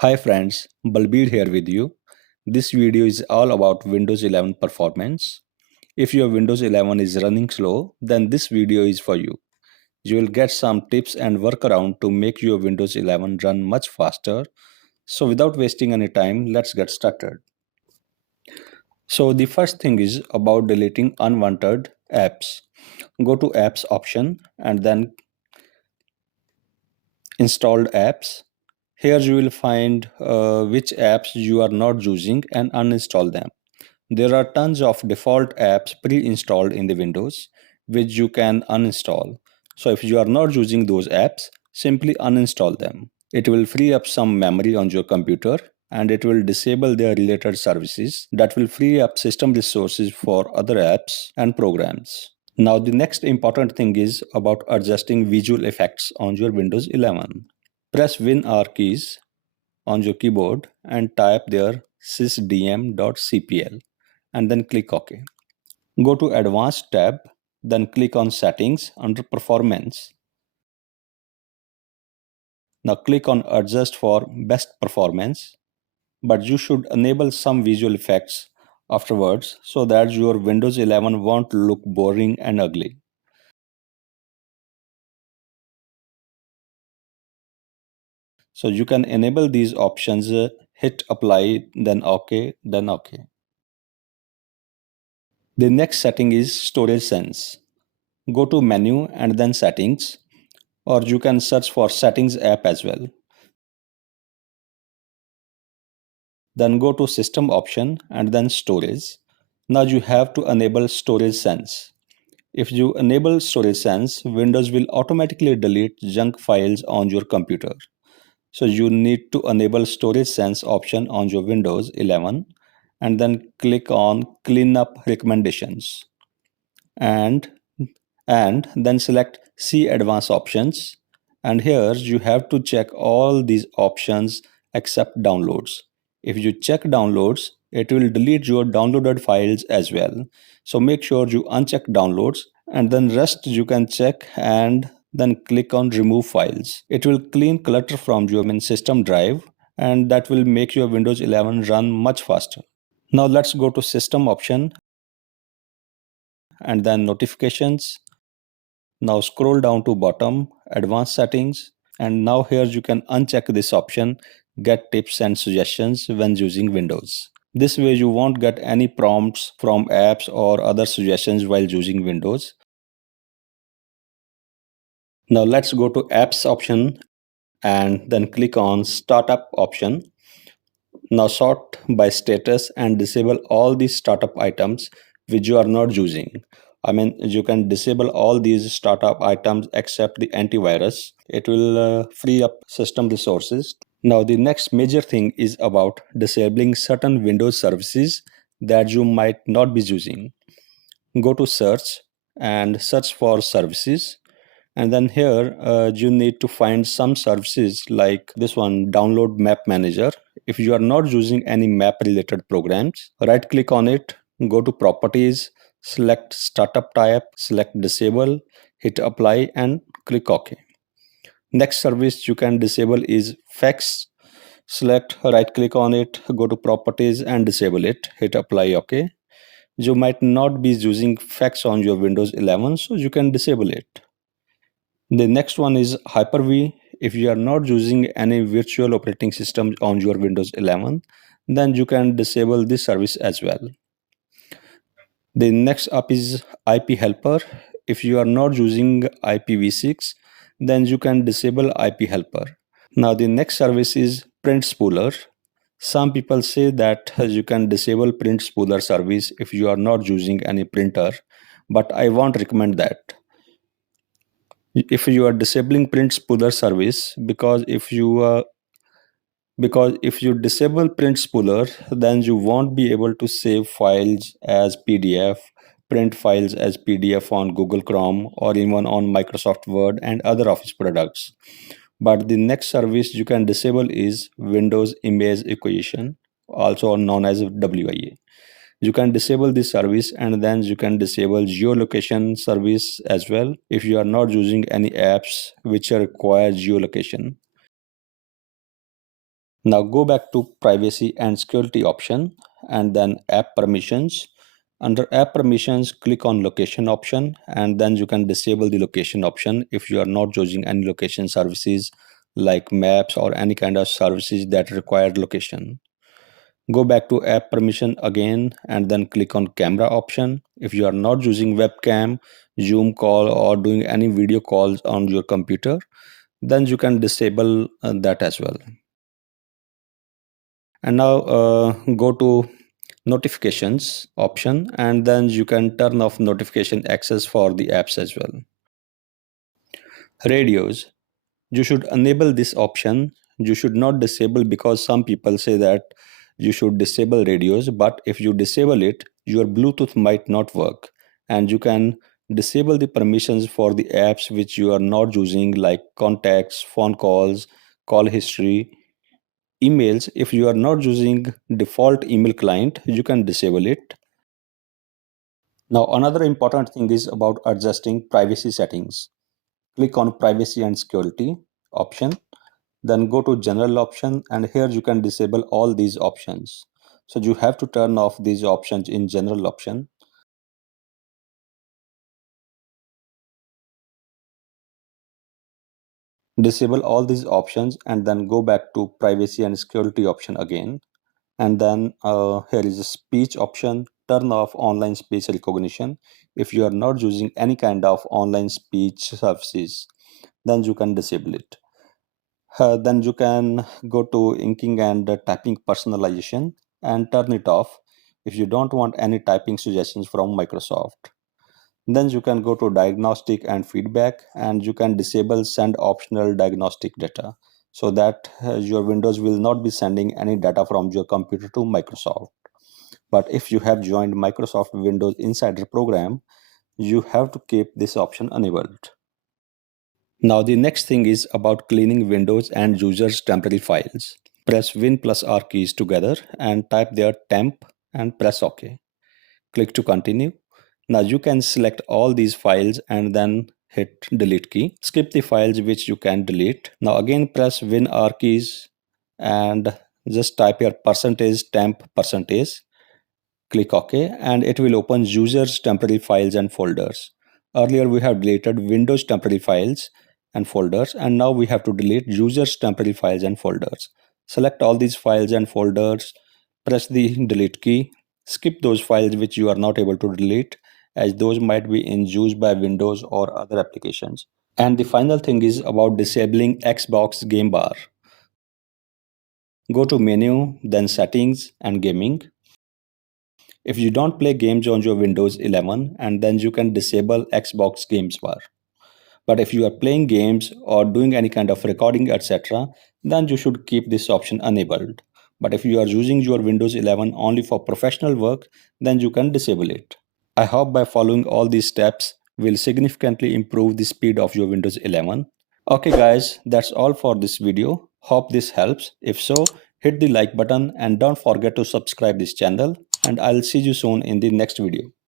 Hi friends, Balbir here with you. This video is all about Windows 11 performance. If your Windows 11 is running slow, then this video is for you. You will get some tips and workaround to make your Windows 11 run much faster. So without wasting any time, let's get started. So the first thing is about deleting unwanted apps. Go to apps option and then installed apps. Here you will find which apps you are not using and uninstall them. There are tons of default apps pre-installed in the Windows which you can uninstall. So if you are not using those apps, simply uninstall them. It will free up some memory on your computer and it will disable their related services that will free up system resources for other apps and programs. Now the next important thing is about adjusting visual effects on your Windows 11. Press Win R keys on your keyboard and type there sysdm.cpl and then click OK. Go to Advanced tab, then click on Settings under Performance. Now click on Adjust for Best Performance, but you should enable some visual effects afterwards so that your Windows 11 won't look boring and ugly. So you can enable these options, hit apply, then OK, then OK. The next setting is storage sense. Go to menu and then settings, or you can search for settings app as well. Then go to system option and then storage. Now you have to enable storage sense. If you enable storage sense, Windows will automatically delete junk files on your computer. So you need to enable storage sense option on your Windows 11 and then click on clean up recommendations and then select see advanced options, and here you have to check all these options except downloads. If you check downloads, it will delete your downloaded files as well. So make sure you uncheck downloads and then rest you can check and then click on remove files. It will clean clutter from your main system drive and that will make your Windows 11 run much faster. Now let's go to system option and then notifications. Now scroll down to bottom, advanced settings, and now here you can uncheck this option, get tips and suggestions when using Windows. This way you won't get any prompts from apps or other suggestions while using Windows. Now let's go to apps option and then click on startup option. Now sort by status and disable all these startup items which you are not using. I mean, you can disable all these startup items except the antivirus. It will free up system resources. Now the next major thing is about disabling certain Windows services that you might not be using. Go to search and search for services, and then here you need to find some services like this one, download map manager. If you are not using any map related programs, right click on it, go to properties, select startup type, select disable, hit apply and click OK. Next service you can disable is fax. Select right click on it, go to properties and disable it, hit apply OK. You might not be using fax on your Windows 11, so you can disable it. The next one is Hyper-V. If you are not using any virtual operating system on your Windows 11, then you can disable this service as well. The next up is IP Helper. If you are not using IPv6, then you can disable IP Helper. Now the next service is Print Spooler. Some people say that you can disable Print Spooler service if you are not using any printer, but I won't recommend that. If you are disabling print spooler service, because if you disable print spooler, then you won't be able to save files as PDF, print files as PDF on Google Chrome or even on Microsoft Word and other Office products. But the next service you can disable is Windows Image Acquisition, also known as WIA. You can disable this service and then you can disable geolocation service as well if you are not using any apps which require geolocation. Now go back to privacy and security option and then app permissions. Under app permissions, click on location option and then you can disable the location option if you are not using any location services like maps or any kind of services that require location. Go back to app permission again and then click on camera option. If you are not using webcam, Zoom call or doing any video calls on your computer, then you can disable that as well. And now go to notifications option and then you can turn off notification access for the apps as well. Radios, you should enable this option. You should not disable, because some people say that you should disable radios, but if you disable it, your Bluetooth might not work, and you can disable the permissions for the apps which you are not using, like contacts, phone calls, call history, emails. If you are not using default email client, you can disable it. Now another important thing is about adjusting privacy settings. Click on privacy and security option, then go to general option, and here you can disable all these options. So you have to turn off these options in general option. Disable all these options and then go back to privacy and security option again. And then here is a speech option. Turn off online speech recognition. If you are not using any kind of online speech services, then you can disable it. Then you can go to inking and typing personalization and turn it off if you don't want any typing suggestions from Microsoft. Then you can go to diagnostic and feedback and you can disable send optional diagnostic data, so that your Windows will not be sending any data from your computer to Microsoft. But if you have joined Microsoft Windows Insider program, you have to keep this option enabled. Now the next thing is about cleaning Windows and users temporary files. Press Win plus R keys together and type their temp and press OK. Click to continue. Now you can select all these files and then hit delete key. Skip the files which you can delete. Now again press Win R keys and just type your percentage temp percentage. Click OK and it will open users temporary files and folders. Earlier we have deleted Windows temporary files and folders, and now we have to delete users temporary files and folders. Select all these files and folders, press the delete key, skip those files which you are not able to delete, as those might be in use by Windows or other applications. And the final thing is about disabling Xbox game bar. Go to menu, then settings and gaming. If you don't play games on your Windows 11, and then you can disable Xbox games bar. But if you are playing games or doing any kind of recording, etc., then you should keep this option enabled. But if you are using your Windows 11 only for professional work, then you can disable it. I hope by following all these steps will significantly improve the speed of your Windows 11. Okay guys, that's all for this video. Hope this helps. If so, hit the like button and don't forget to subscribe this channel, and I'll see you soon in the next video.